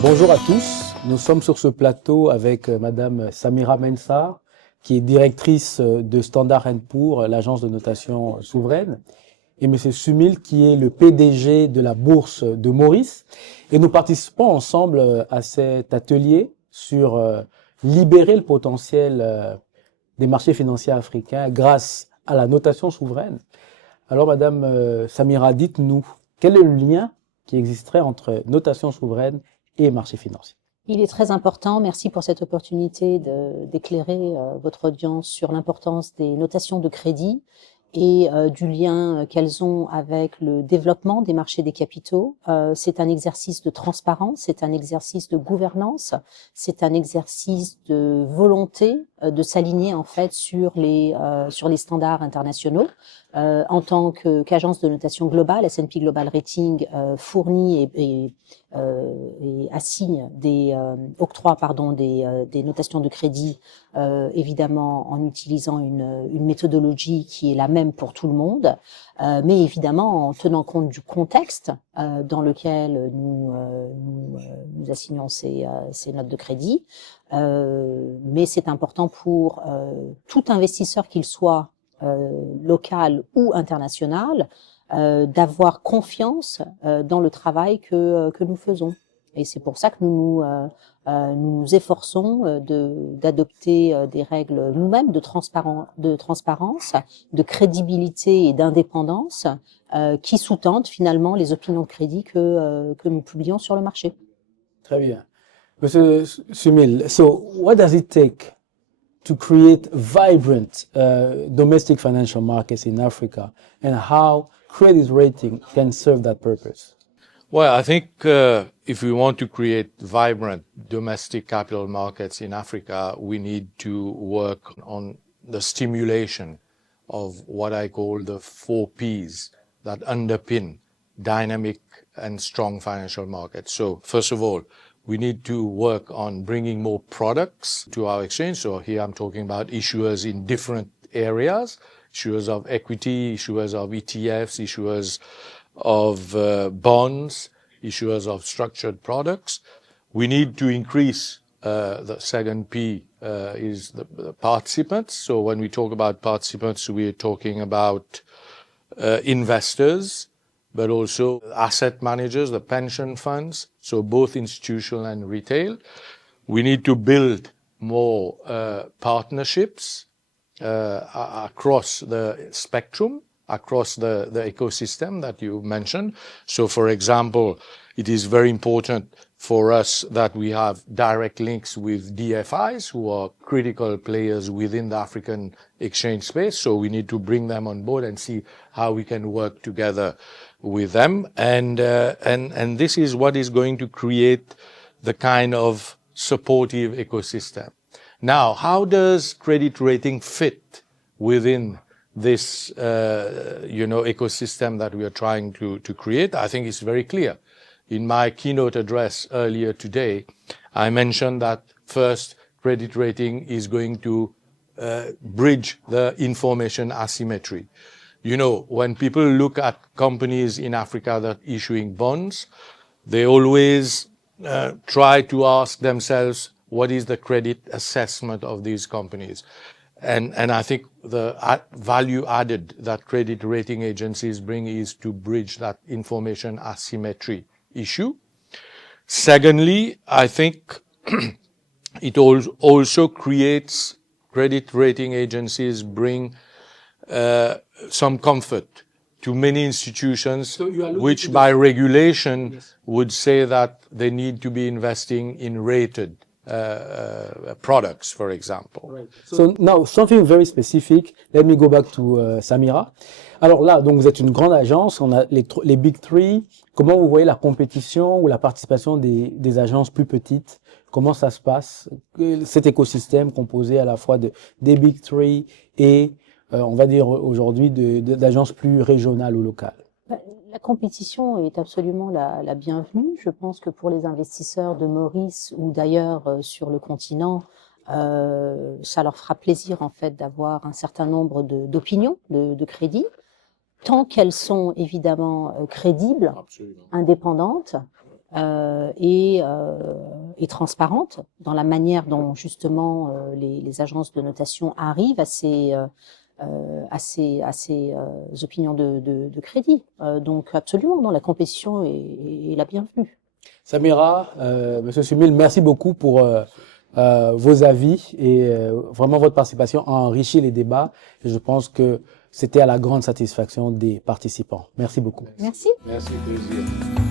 Bonjour à tous, nous sommes sur ce plateau avec Madame Samira Mensah, qui est directrice de Standard & Poor's, l'agence de notation souveraine, et Monsieur Sunil, qui est le PDG de la bourse de Maurice. Et nous participons ensemble à cet atelier sur libérer le potentiel des marchés financiers africains grâce à la notation souveraine. Alors Madame Samira, dites-nous, quel est le lien qui existerait entre notation souveraine et marché financier? Il est très important, merci pour cette opportunité d'éclairer votre audience sur l'importance des notations de crédit et du lien qu'elles ont avec le développement des marchés des capitaux. C'est un exercice de transparence, c'est un exercice de gouvernance, c'est un exercice de volonté de s'aligner en fait sur les standards internationaux. En tant qu'agence de notation globale, S&P Global Rating fournit et assigne octroie des notations de crédit, évidemment en utilisant une méthodologie qui est la même pour tout le monde, mais évidemment en tenant compte du contexte dans lequel nous assignons ces notes de crédit. Mais c'est important pour tout investisseur, qu'il soit local ou international, d'avoir confiance dans le travail que nous faisons. Et c'est pour ça que nous nous efforçons d'adopter des règles nous-mêmes de transparence, de crédibilité et d'indépendance qui sous-tendent finalement les opinions de crédit que nous publions sur le marché. Très bien. Monsieur Sunil, so what does it take to create vibrant domestic financial markets in Africa, and how credit rating can serve that purpose? Well, I think if we want to create vibrant domestic capital markets in Africa, we need to work on the stimulation of what I call the 4 Ps that underpin dynamic and strong financial markets. So first of all, we need to work on bringing more products to our exchange. So here I'm talking about issuers in different areas, issuers of equity, issuers of ETFs, issuers of bonds, issuers of structured products. We need to increase the second P is the participants. So when we talk about participants, we're talking about investors, but also asset managers, the pension funds, so both institutional and retail. We need to build more partnerships across the spectrum, across the ecosystem that you mentioned. So, for example, it is very important for us that we have direct links with DFIs, who are critical players within the African exchange space. So we need to bring them on board and see how we can work together with them. And this is what is going to create the kind of supportive ecosystem. Now, how does credit rating fit within this, ecosystem that we are trying to create? I think it's very clear. In my keynote address earlier today, I mentioned that first, credit rating is going to bridge the information asymmetry. You know, when people look at companies in Africa that are issuing bonds, they always try to ask themselves, what is the credit assessment of these companies? And I think the value added that credit rating agencies bring is to bridge that information asymmetry issue. Secondly, I think it also creates credit rating agencies bring some comfort to many institutions, which by regulation would say that they need to be investing in rated products, for example. Right. So now, something very specific. Let me go back to Samira. Alors là, donc vous êtes une grande agence, on a les Big Three. Comment vous voyez la compétition ou la participation des agences plus petites? Comment ça se passe, cet écosystème composé à la fois des Big Three et, on va dire aujourd'hui, d'agences plus régionales ou locales? La compétition est absolument la bienvenue. Je pense que pour les investisseurs de Maurice ou d'ailleurs sur le continent, ça leur fera plaisir en fait d'avoir un certain nombre d'opinions, de crédits, tant qu'elles sont évidemment crédibles, indépendantes, et transparente dans la manière dont justement les agences de notation arrivent à ces opinions de crédit. Donc absolument, non, la compétition est la bienvenue. Samira, Monsieur Sunil, merci beaucoup pour vos avis et vraiment votre participation a enrichi les débats. Et je pense que c'était à la grande satisfaction des participants. Merci beaucoup. Merci. Merci, plaisir.